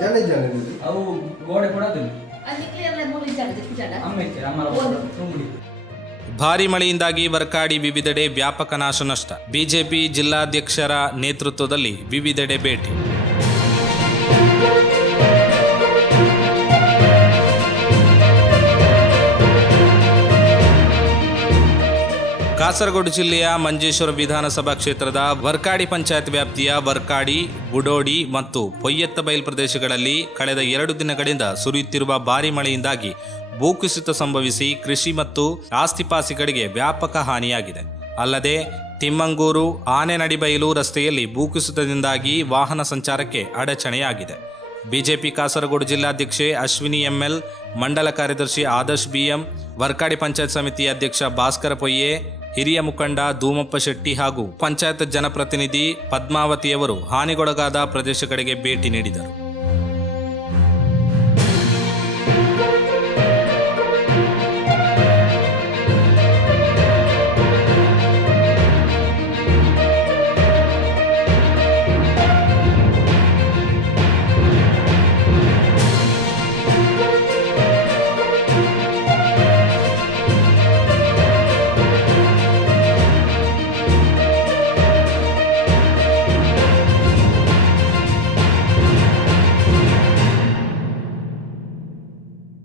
ಜನ ಜನ ಇಲ್ಲಿ. ಅವು ಗೋಡೆ ಕೂಡ ಅದಿಲ್ಲ ಅಲ್ಲಿ ಕ್ಲಿಯರ್ ಮೂಲಿ ಜಾಗ ಜಾಗ ಅಮ್ಮ ಇತ್ತು ಅಮ್ಮರ ತುಂಬಿ ಭಾರಿ ಮಳೆಯಿಂದಾಗಿ ವರ್ಕಾಡಿ ವಿವಿಧೆಡೆ ವ್ಯಾಪಕ ನಾಶ ನಷ್ಟ. ಬಿಜೆಪಿ ಜಿಲ್ಲಾಧ್ಯಕ್ಷರ ನೇತೃತ್ವದಲ್ಲಿ ವಿವಿಧೆಡೆ ಭೇಟಿ. ಕಾಸರಗೋಡು ಜಿಲ್ಲೆಯ ಮಂಜೇಶ್ವರ ವಿಧಾನಸಭಾ ಕ್ಷೇತ್ರದ ವರ್ಕಾಡಿ ಪಂಚಾಯತ್ ವ್ಯಾಪ್ತಿಯ ವರ್ಕಾಡಿ ಬುಡೋಡಿ ಮತ್ತು ಪೊಯ್ಯತ್ತ ಬಯಲು ಪ್ರದೇಶಗಳಲ್ಲಿ ಕಳೆದ ಎರಡು ದಿನಗಳಿಂದ ಸುರಿಯುತ್ತಿರುವ ಭಾರಿ ಮಳೆಯಿಂದಾಗಿ ಭೂಕುಸಿತ ಸಂಭವಿಸಿ ಕೃಷಿ ಮತ್ತು ಆಸ್ತಿಪಾಸಿಗಳಿಗೆ ವ್ಯಾಪಕ ಹಾನಿಯಾಗಿದೆ. ಅಲ್ಲದೆ, ತಿಮ್ಮಂಗೂರು ಆನೆನಡಿಬೈಲು ರಸ್ತೆಯಲ್ಲಿ ಭೂಕುಸಿತದಿಂದಾಗಿ ವಾಹನ ಸಂಚಾರಕ್ಕೆ ಅಡಚಣೆಯಾಗಿದೆ. ಬಿಜೆಪಿ ಕಾಸರಗೋಡು ಜಿಲ್ಲಾಧ್ಯಕ್ಷೆ ಅಶ್ವಿನಿ ಎಂಎಲ್, ಮಂಡಲ ಕಾರ್ಯದರ್ಶಿ ಆದರ್ಶ್ ಬಿಎಂ, ವರ್ಕಾಡಿ ಪಂಚಾಯತ್ ಸಮಿತಿ ಅಧ್ಯಕ್ಷ ಭಾಸ್ಕರ ಪೊಯ್ಯೆ ಹಿರಿಯ ಮುಖಂಡ ಧೂಮಪ್ಪ ಶೆಟ್ಟಿ ಹಾಗೂ ಪಂಚಾಯತ್ ಜನಪ್ರತಿನಿಧಿ ಪದ್ಮಾವತಿಯವರು ಹಾನಿಗೊಳಗಾದ ಪ್ರದೇಶಗಳಿಗೆ ಭೇಟಿ ನೀಡಿದರು.